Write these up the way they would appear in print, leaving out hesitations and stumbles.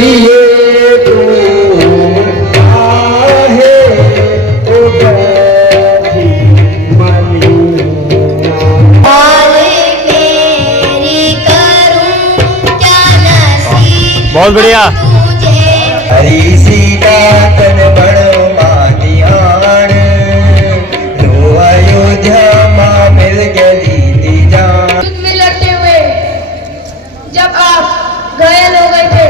प्रिय तुम काहे ओ बैठी मलिना। हाल तेरी करूं क्या नसीब बहुत बढ़िया। तुझे। हरी सीता तन बड़ो मानियाण रो अयोध्या मां मिल गली दी जान। युद्ध में लड़ते हुए जब आप घायल हो गए थे,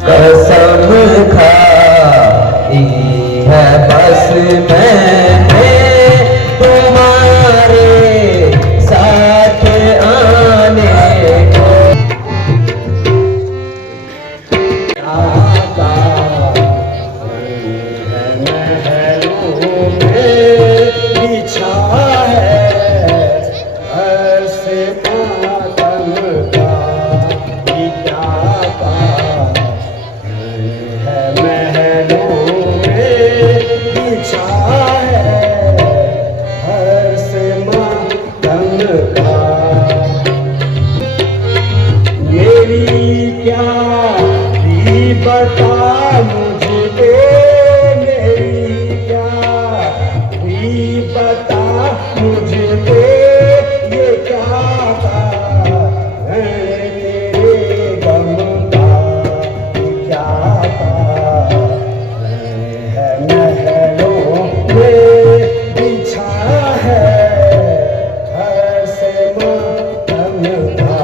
कसम खाई है बस मैंने तुम्हारे साथ आने को। आका है महलों में बिछा है हर्ष मातम का ये क्या बात है। महलों में बिछा है हर्ष मातम का। मेरी क्या भी बता मुझको, मेरी क्या भी बता मुझको, ये क्या है मेरे गम का, ये क्या है। महलों में बिछा है हर्ष मातम का।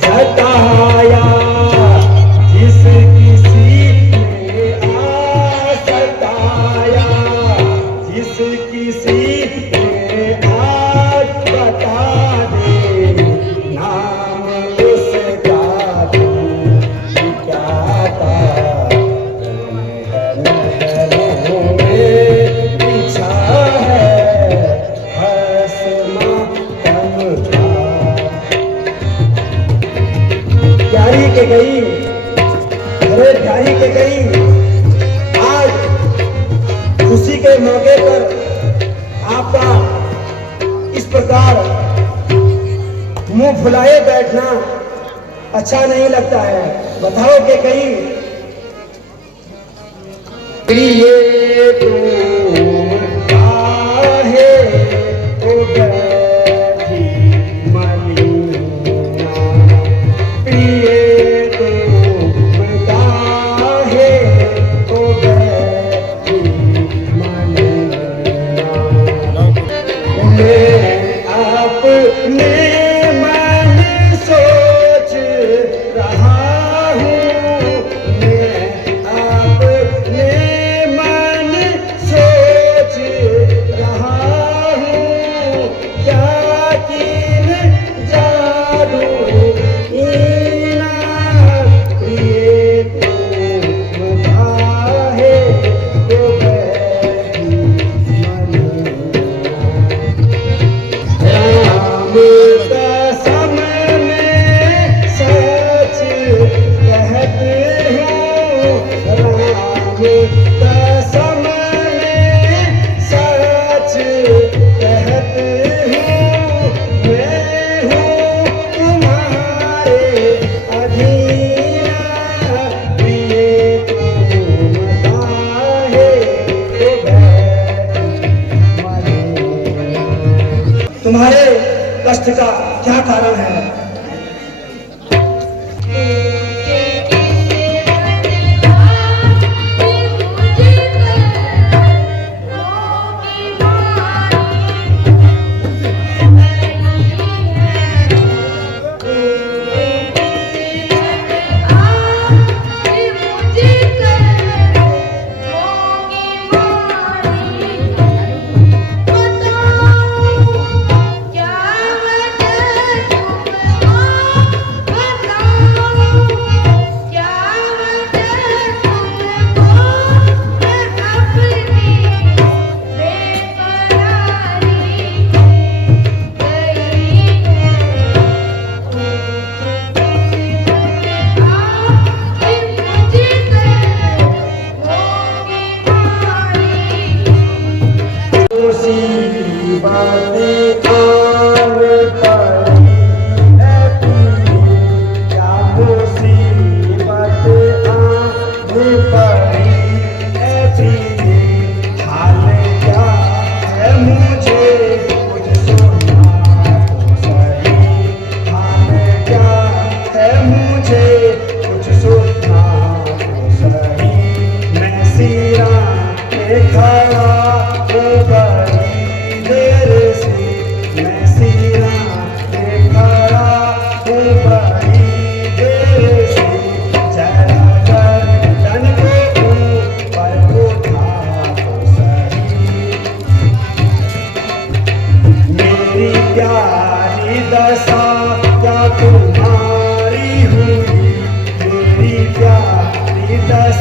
सताया जिस किसी ने सताया जिस किसी ने आज बता दे नाम उसका तू क्या है। महलों में बिछा है हर्ष मातम का। प्यारी के गई अरे प्यारी के गई, आज खुशी के मौके पर आपका इस प्रकार मुंह फुलाए बैठना अच्छा नहीं लगता है। बताओ कि कहीं प्रिय तुम काहे ओ बैठी मलिना। प्रिय तुम काहे ओ बैठी मलिना। मैं अपने मन सोच रहा हूँ, मैं अपने मन सोच रहा हूँ, क्या किन जादू इना। प्रिय तुम काहे ओ बैठी मलिना। राम कसम में सच कहते हूँ, राम कसम में सच कहते हूँ, मैं हूँ तुम्हारे अधीना। प्रिय तुम काहे ओ बैठी मलिना। तुम्हारे कष्ट का क्या कारण है?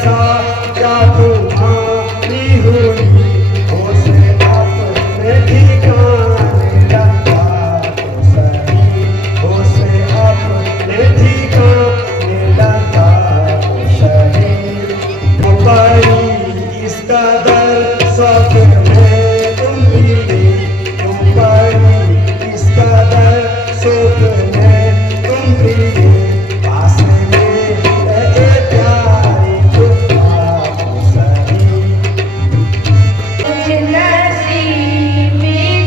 ऐसा क्या तुम्हारी हुई उसे अपने ठिकाने लगा तो सही उसे अपने ठिकाने लगा तो सही वो पड़ी इस कदर सब में तुम भी तुम पड़ी इस कदर सुख में तुम भी पास में ए प्यारी तुम आप सही मुझे नसीब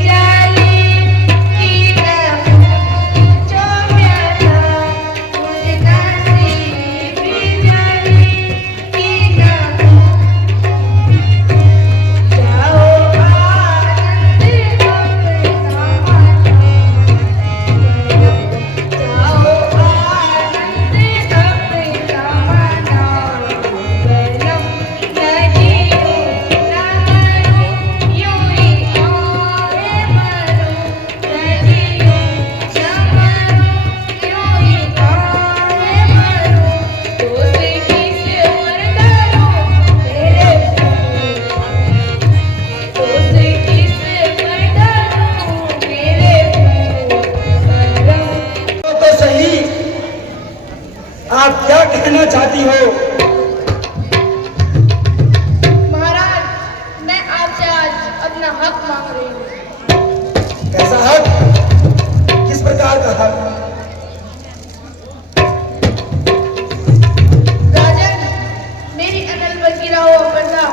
जाली की तरफ जो प्यारा मुझे नसीब जाली की तरफ जाओ आनंद अपना जाओ आनंद अपना मना बलम नदियों यूं ही आए मरो नदियों यूं ही आए मरो दोस्त किस मर्दारों तेरे दोस्त किस मर्दारों मेरे परम तो सही आप क्या कहना चाहती हो महाराज मैं आपसे आज अपना हक मांग रही हूँ कैसा हक किस प्रकार का हक राजन मेरी अनल पर गिरा हुआ पर्दा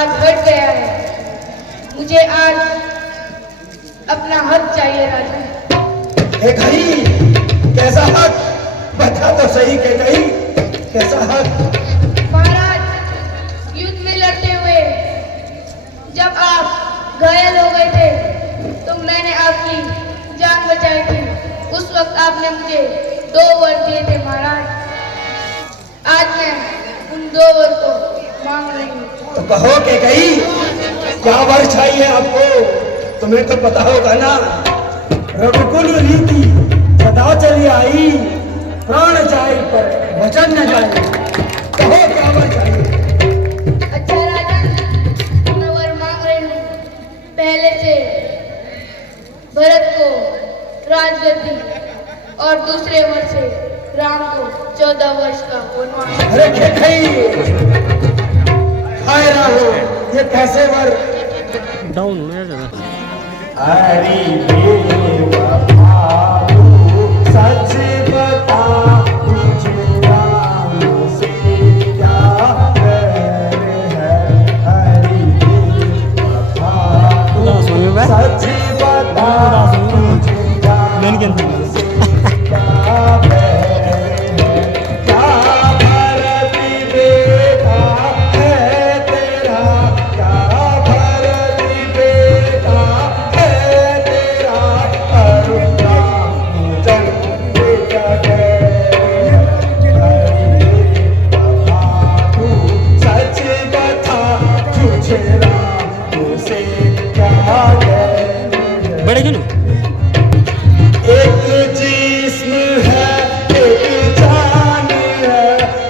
आज हट गया है मुझे आज अपना हक चाहिए राजन हे कही कैसा हक बता तो सही के कही कैसा हक महाराज युद्ध में लड़ते हुए जब आप घायल हो गए थे तो मैंने आपकी जान बचाई थी उस वक्त आपने मुझे 2 वर दिए थे महाराज आज मैं उन 2 वर को मांग रही हूँ तो कहो के कही क्या वर चाहिए आपको तुम्हें तो पता होगा ना रघुकुल रीति सदा चली आई प्राण जाए पर वचन न जाए कहो क्या वर चाहिए अच्छा राजन मैं वर मांग रही हूँ पहले से भरत को राजगद्दी और दूसरे वर से राम को 14 वर्ष का वनवास अरे के कही हाय राहो ये कैसे वर डाउन में हरी बेवफा तू सच बता मुझे राम से क्या प्यार है हरी बेवफा तू सच बता मुझे राम से क्या प्यार है क्या भरत बेटा है तेरा क्या भरत बेटा है तेरा सच बता तुझे राम से क्या बड़े क्यों एक जिस्म है एक जान है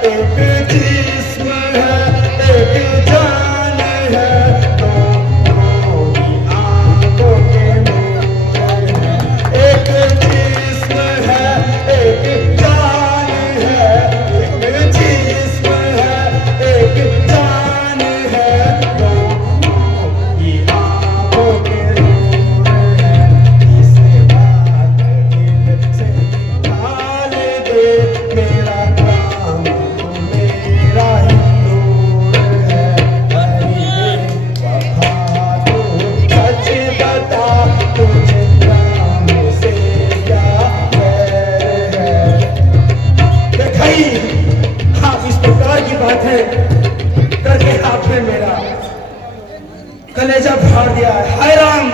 एक जिस्म है एक जान है दोनों ही आंखों के नूर है एक जिस्म है एक जान है एक जिस्म है एक जान है दोनों ही आंखों के नूर है इसे बात दिल से निकाल दे मेरा काम तो मेरा हिंदूर है हरी बेवफा तू सच बता तुझे राम से क्या प्यार है देखई आप इस प्रकार की बात है करके आपने मेरा कलेजा फाड़ दिया है हाय राम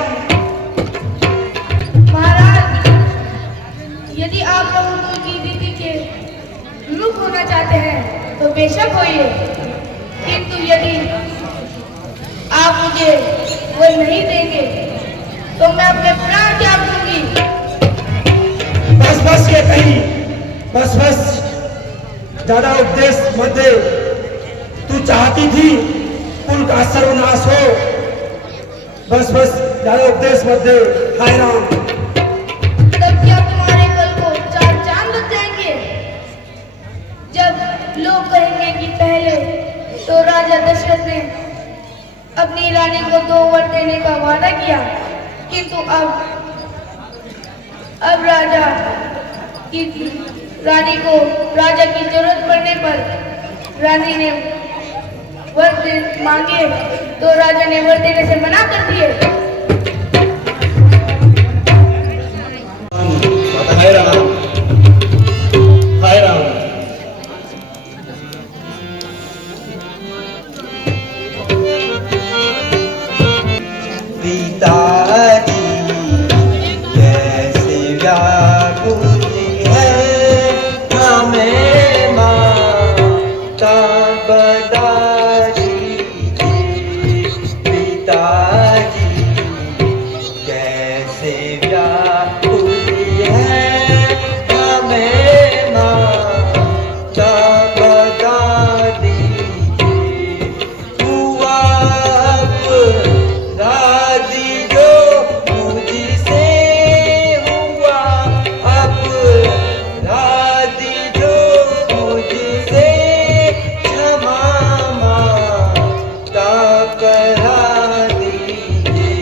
महाराज यदि आप लोगों की दीदी के विमुख होना चाहते हैं तो बेशक होइए किंतु यदि आप मुझे वो नहीं देंगे तो मैं अपने प्राण त्याग दूंगी बस बस ये कहीं बस बस ज्यादा उपदेश मत दे तू चाहती थी कुल का सर्वनाश हो। बस बस ज्यादा उपदेश मत दे। हाय राम। तब क्या तुम्हारे कल को 4 चांद लग जाएंगे? जब लोग कहेंगे कि पहले तो राजा दशरथ ने अपनी रानी को 2 वर देने का वादा किया, किंतु अब रानी को राजा की जरूरत पड़ने पर रानी ने वर मांगे तो राजा ने वर देने से मना कर दिए। हाय राम। हाय राम। पिताजी कैसे व्याकुल है, हमें माता बता दीजिए। पिताजी कैसे व्याकुल है, हमें माता बता दीजिए। हुआ दादी जो मुझसे हुआ, अब दादी जो मुझसे क्षमा माता करा दीजिए।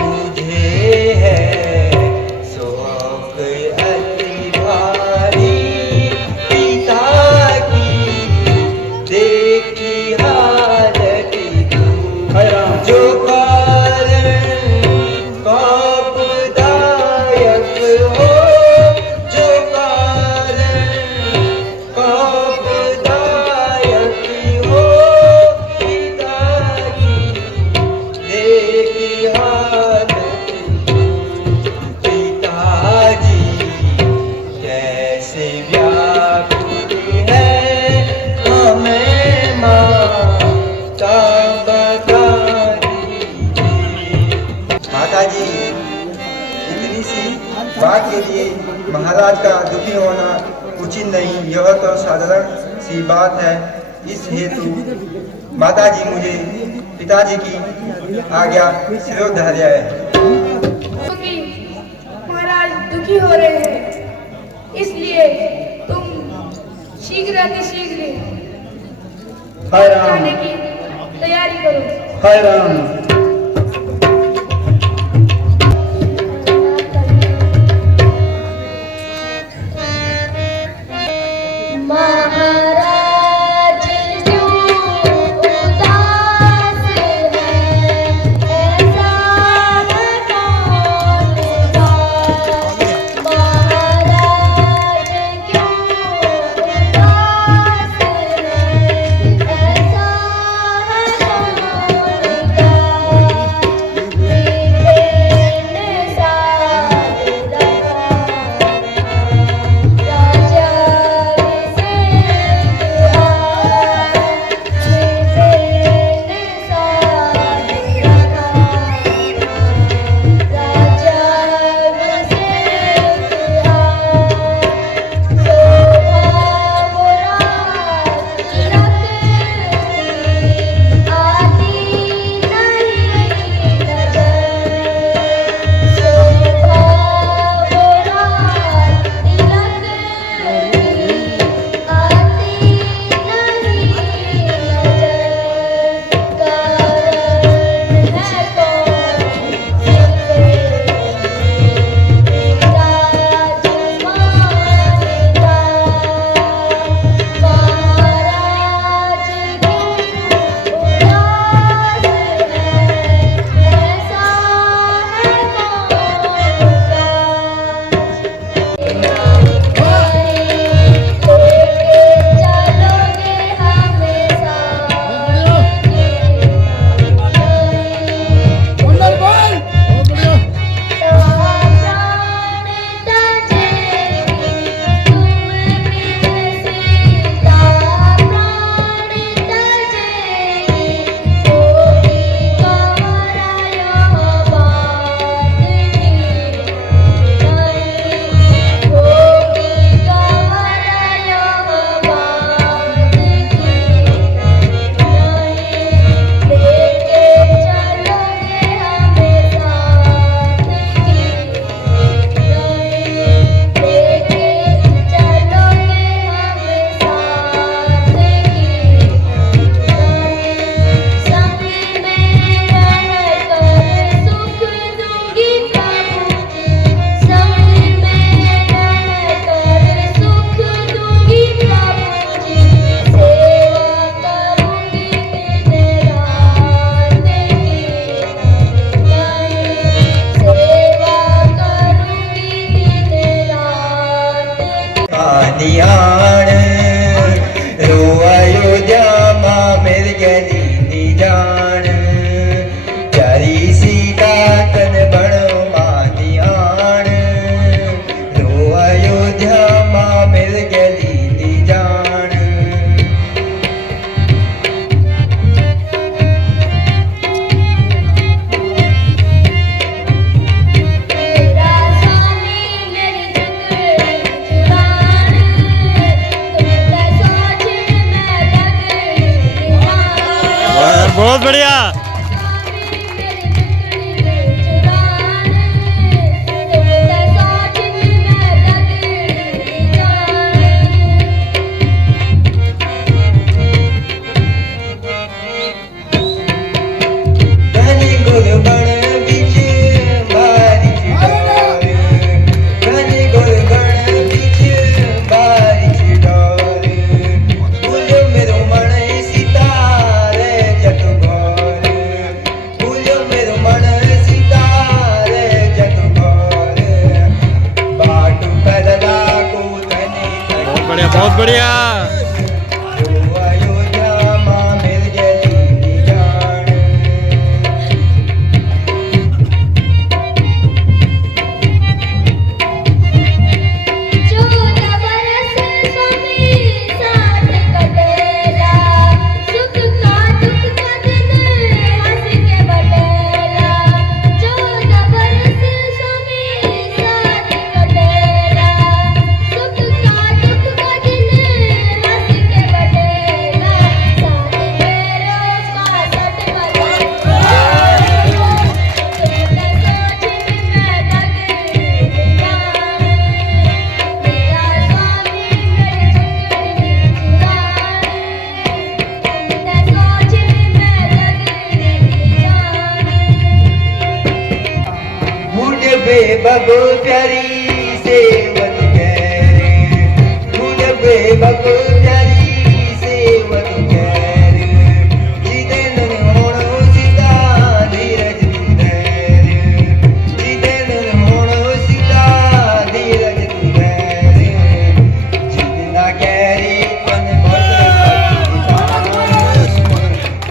मुझे है शौक अति भारी, पिता की देखी हालत जो बात के लिए महाराज का दुखी होना उचित नहीं, यह तो साधारण सी बात है। इस हेतु माताजी मुझे पिताजी की आज्ञा शिरोधार्य है। क्योंकि महाराज दुखी हो रहे हैं, इसलिए तुम शीघ्र अतिशीघ्र हाय राम। जाने की तैयारी करो। हाय राम। महाराज क्यों उदास है, ऐसा है कौन उदास? महाराज क्यों उदास है, ऐसा है कौन उदास? आण रो अयोध्या मां मिल गली नी जान प्यारी सीता तन बणो मानी आण रो अयोध्या मां मिल गली नी जान मेरा स्वामी मेरी जुगड़ी जुगान तुम सोच मैं लगड़ी जान बहुत बढ़िया। स्वामी मेरी जुगड़ी जुगान तुम सोच मैं लगड़ी जान धनी गुर बण बिच बारिश डोर धनी गुर बण बिच बारिश डोर भूलो मेरो मन सितारे जत गौर भूलो मेरो मन सितारे जत गौर बाट पैदला को धनी बहुत बढ़िया, बहुत बढ़िया। अयोध्या मां मिल गली नी जान चौदह बरस स्वामी साथ कटेला सुख का दुख का दिन हंस के बटेला 14 बरस स्वामी साथ कटेला सुख का दुख का दिन हंस के बटेला साथ मेरो का सट बजा मुझ बेबगो प्यारी सेवत गैरे मुझ बेबगो प्यारी सेवत गैरे जिदे नन होणो सीता धीरज तू धैर्य जिदे नन होणो सीता धीरज तू धैर्य जितना गैरी तन बस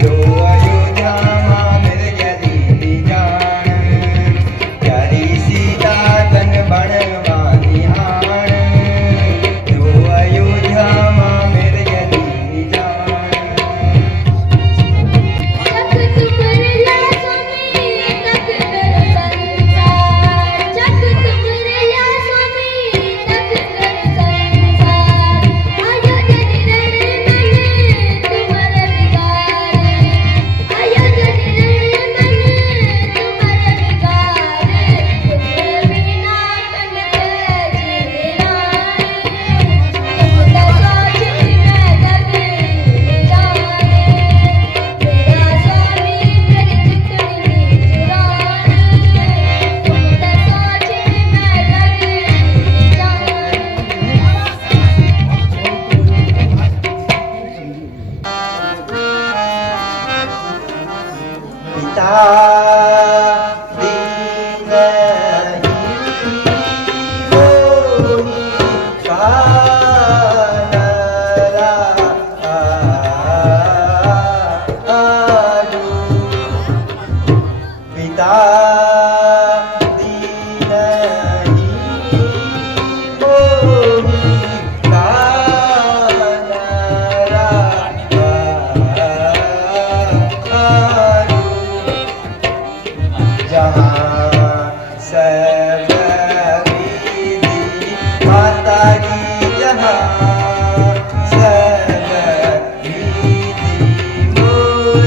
जो अयोध्या मां मिल गली नी जान प्यारी सीता तन बण मानी आण जो अयोध्या मां मिल गली नी जान जग तुमरला स्वामी तक कर संसार जग तुमरला स्वामी तक कर संसार आयो जनि रण मन तुमर विकार आयो जनि रण मन तुमर विकार तुम बिना तन के जीना तुम सोच मैं लगड़ी जान मेरा स्वामी मेरी जुगड़ी जुगान तुम सोच मैं पिता दीनहीन होई कानरा आलू पिता दीनहीन होई कानरा आलू जहाँ सर्वविधि माता जी जहाँ सर्वविधि मोर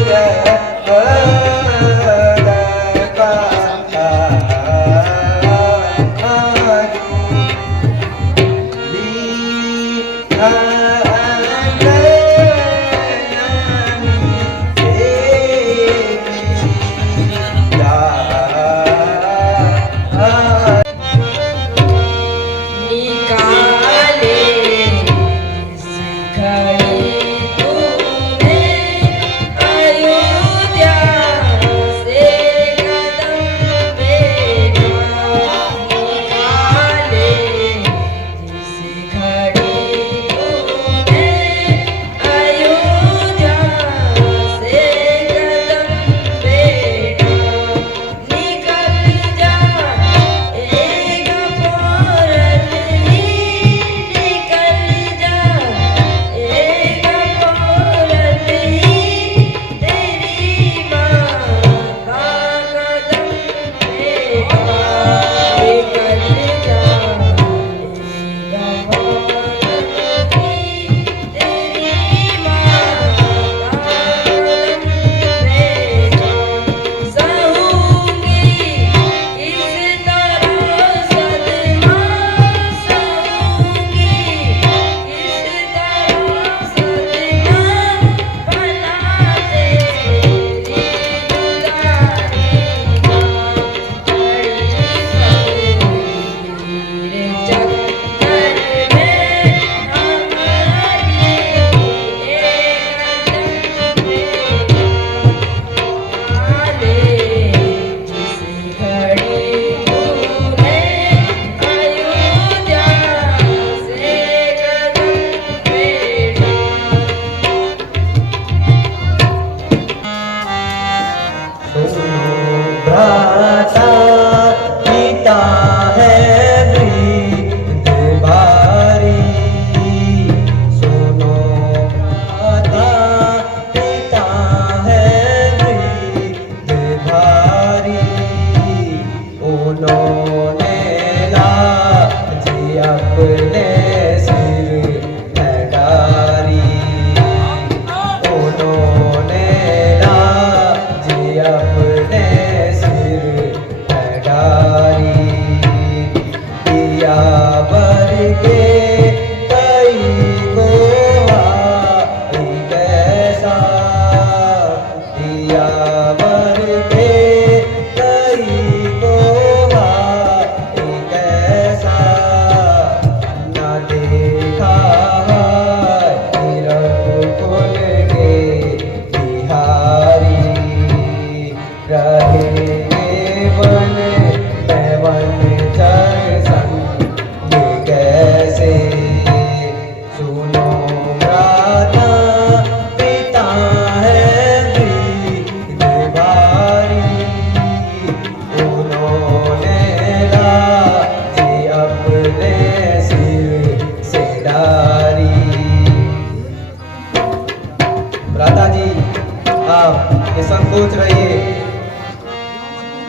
संकोच रहिए।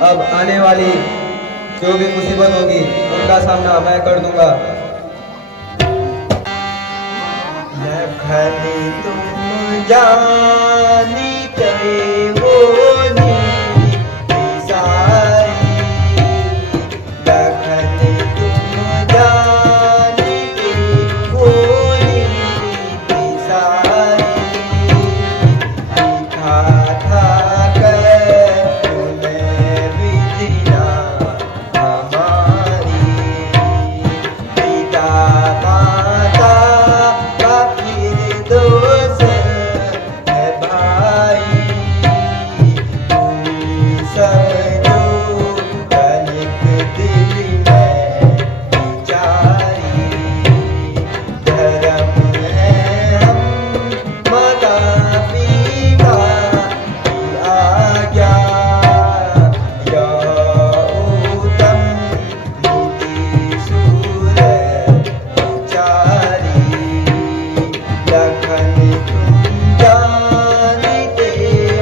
अब आने वाली जो भी मुसीबत होगी उनका सामना मैं कर दूंगा। लखन तुम जानी करे वो नीति सारी, लखन तुम जानी करे वो नीति सारी, लिखा था कर तुम्हें विधिना हमारी, पिता माता का फिर दोष है भाई, तुम समझो तनिक दिल में विचारी, धर्म है हम माता पिता की आज्ञा, यह उत्तम नीति सूर विचारी, लखन तुम जानते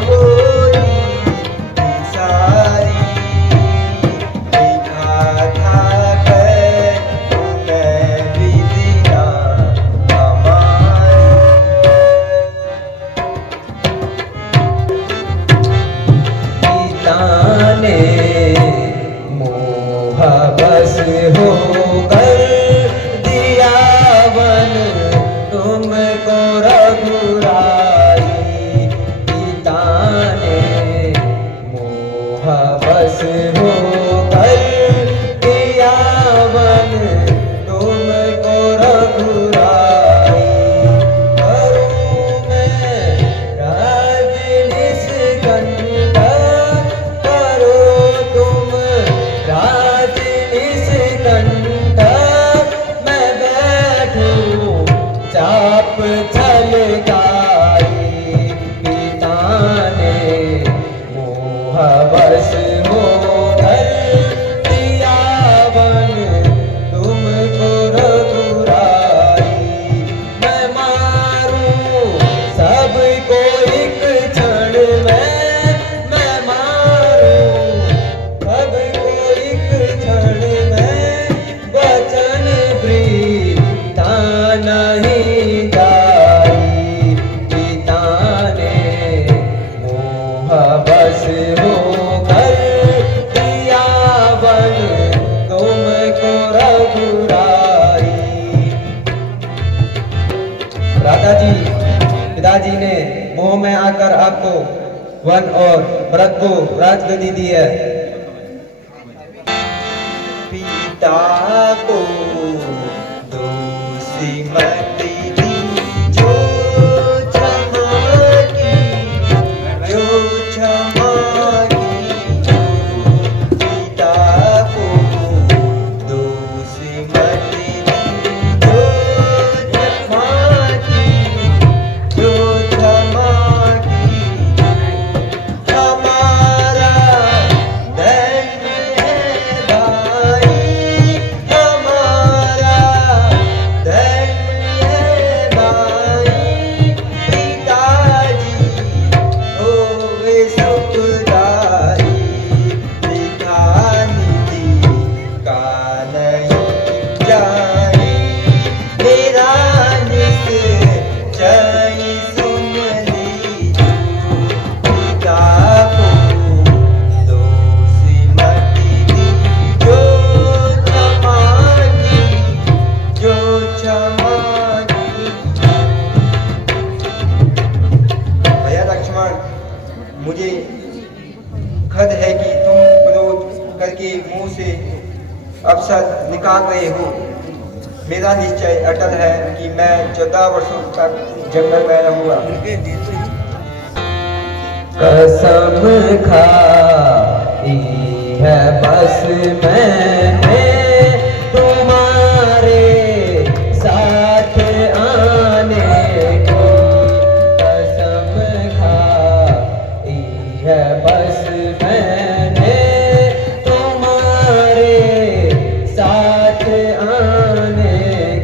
हो नीति सारी, लिखा था कर तुम्हें विधिना हमारी। पिता ने मोह बस होकर दिया वन तुमको रघुराई, पिता ने मोह बस होकर दिया वन तुमको रघुराई, करूं मैं राज निष्कंटक, करो तुम राज निष्कंटक, मैं बैठूं चाप छलकाई, पिता ने मोह बस होकर दिया वन तुमको रघुराई, मैं मारूं सबको एक क्षण में, मैं मारूं सबको एक क्षण में, वचन वृथा नहीं जाई, पिता ने मोह बस होकर दिया वन तुमको रघुराई। राधा जी, पिताजी ने मोह में आकर आपको वन और भरत को राजगद्दी दी है। पिता को दोषी मत दी, जो क्षमा की, जो क्षमा की, पिता को दोषी मत दी, जो क्षमा की, जो क्षमा की, हमारा धर्म है भाई, हमारा धर्म है भाई, पिताजी होवे सुखदाई, लिखा नीति का नहीं जाए, मेरा निश्चय सुन लीजो, पिता को दोषी मत दी, जो क्षमा की, जो क्षमा की। भैया लक्ष्मण, मुझे खद है कि तुम क्रोध करके मुंह से अपशब्द निकाल रहे हो। मेरा निश्चय अटल है कि मैं 14 वर्षों तक जंगल में रहूंगा। कसम खाई है बस मैंने तुम्हारे साथ आने की, कसम खाई है बस मैंने तुम्हारे साथ आने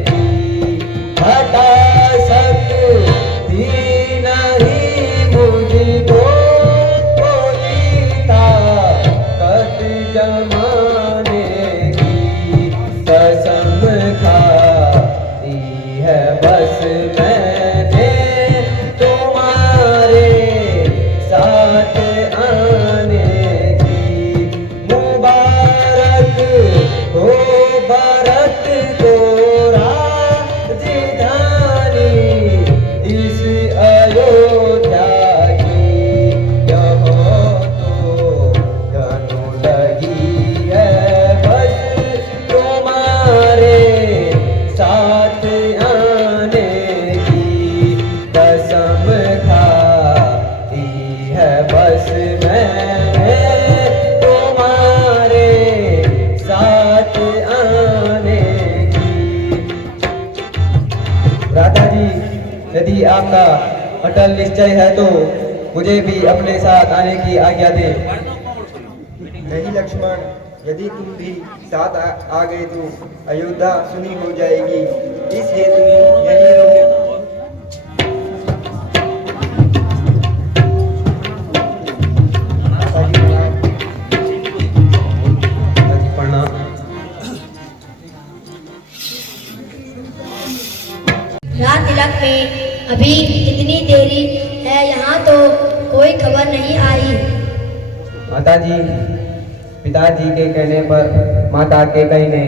की, हटा सकती नहीं मुझको मैंने तुम्हारे साथ आने की। मुबारक हो भारत को राजधानी इस अयोध्या की। यहाँ तो जानो लगी है बस तुम्हारे साथ आने की। कसम खाई है बस मैंने तुम्हारे साथ आने की। राधा जी, यदि आपका अटल निश्चय है तो मुझे भी अपने साथ आने की आज्ञा दें। नहीं लक्ष्मण, यदि तुम भी साथ आ गए तो अयोध्या सुनी हो जाएगी। इस हेतु यही रहो। माताजी प्रणाम। माताजी प्रणाम। रात तिलक में अभी कितनी देरी है, यहाँ तो कोई खबर नहीं आई। माताजी, पिताजी के कहने पर माता कैकेयी ने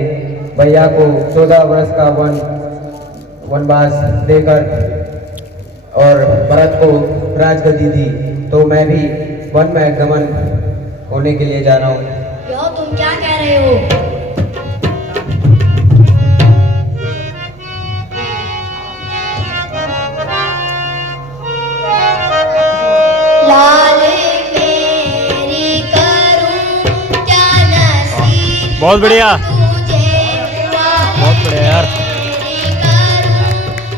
भैया को 14 वर्ष का वनवास देकर और भरत को राजगद्दी दी, तो मैं भी वन में गमन होने के लिए जा रहा हूँ। क्यों, तुम क्या कह रहे हो? लाल मेरी करूं क्या नसीब बहुत बढ़िया, तुझे, बहुत बढ़िया यार। मेरी करूं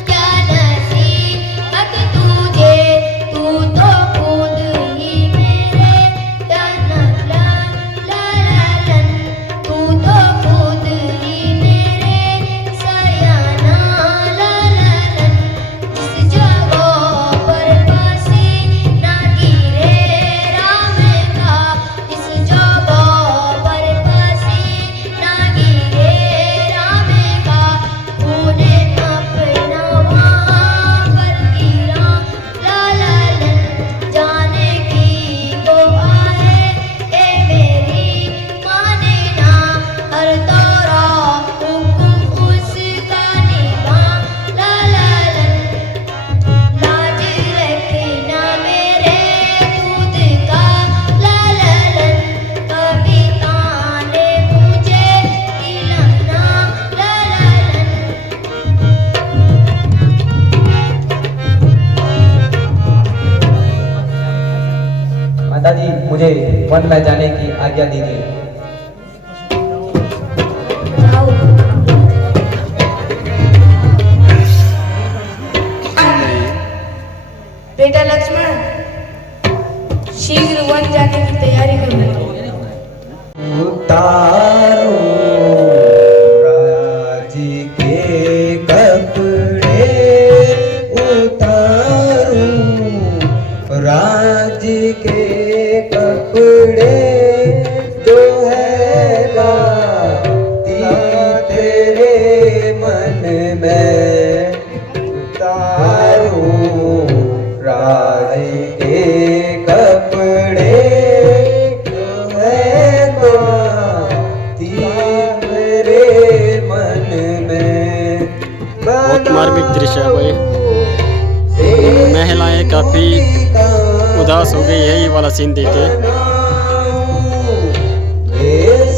क्या नसीब हक तुझे, तू तो खुद ही मेरे लन, तू तो खुद ही मेरे सयाना लन। जिस जगह पर पसीना गिरे राम का, जिस जगह पर पसीना गिरे राम का, तूने अपना वहाँ पर गिरा लन। जाने की वो आए ए मेरी माने ना, हर तोरा हुक्म उसका निभा लन। लाज रखना मेरे दूध का लन, कभी ताने मुझे दिलाना लन। माताजी, मुझे वन में जाने की आज्ञा दीजिए। जाओ। बेटा लक्ष्मण, शीघ्र वन जाने की तैयारी करो। उतारो राज के कपड़े, उतारो राज के कपड़े, जो है गाती तेरे मन में। उतारो राज के कपड़े, जो है गाती तेरे मन में। बहुत मार्मिक दृश्य है भाई। महिलाएं काफी उदास हो गई है ये वाला सीन देख के। देश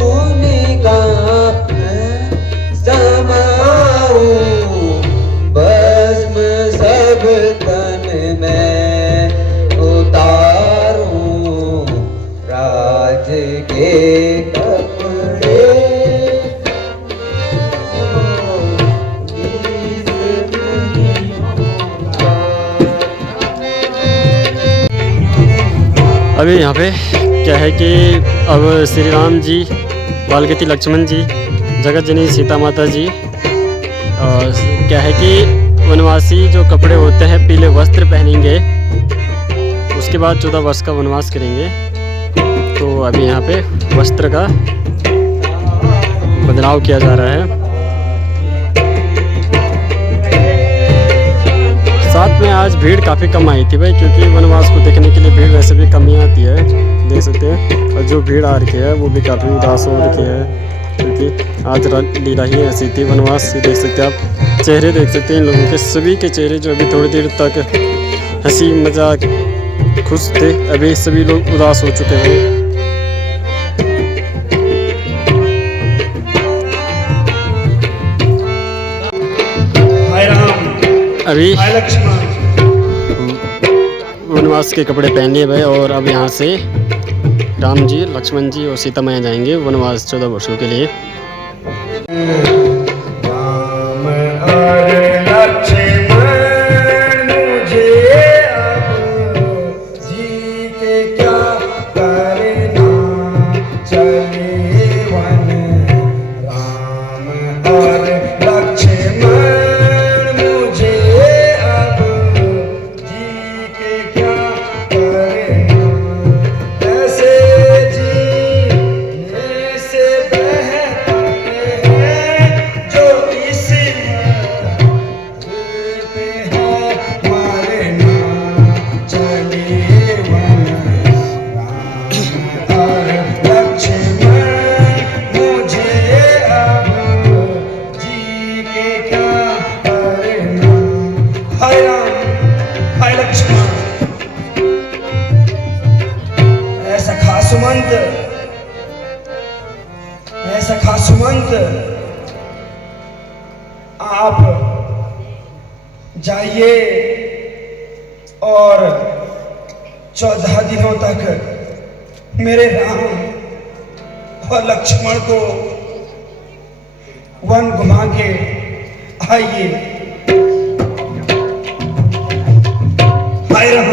मुनि का समाऊं, भस्म सब तन में उतारूं राज के कपड़े। अभी यहाँ पे क्या है कि अब श्री राम जी, बालगति लक्ष्मण जी, जगत जननी सीता माता जी, और क्या है कि वनवासी जो कपड़े होते हैं पीले वस्त्र पहनेंगे, उसके बाद 14 वर्ष का वनवास करेंगे। तो अभी यहाँ पे वस्त्र का बदलाव किया जा रहा है। साथ में आज भीड़ काफ़ी कम आई थी भाई, क्योंकि वनवास को देखने के लिए भीड़ वैसे भी कम ही आती है, देख सकते हैं। और जो भीड़ आ रखी है वो भी काफ़ी उदास हो रखी है, क्योंकि आज लीला ही ऐसी थी वनवास। देख सकते हैं आप, चेहरे देख सकते हैं इन लोगों के, सभी के चेहरे जो अभी थोड़ी देर तक हंसी मजाक खुश थे, अभी सभी लोग उदास हो चुके हैं। हाय राम, अभी हाय लक्ष्मण। वनवास के कपड़े पहन लिए भाई, और अब यहाँ से राम जी, लक्ष्मण जी और सीता मैया जाएंगे वनवास 14 वर्षों के लिए। राम और लक्ष्मण मुझे अब जी के क्या करना, चले वन। राम और लक्ष्मण मुझे अब जी के क्या करना, ऐसे जीने से बहते हैं जो इस पे है मारना, चले वन। राम और लक्ष्मण मुझे अब जी के क्या करना। हाय राम, हाय लक्ष्मण। ऐसा खासुमंत, ऐसा खासुमंत, आप जाइए और 14 दिनों तक मेरे राम और लक्ष्मण को वन घुमा के आइए। हाय राम।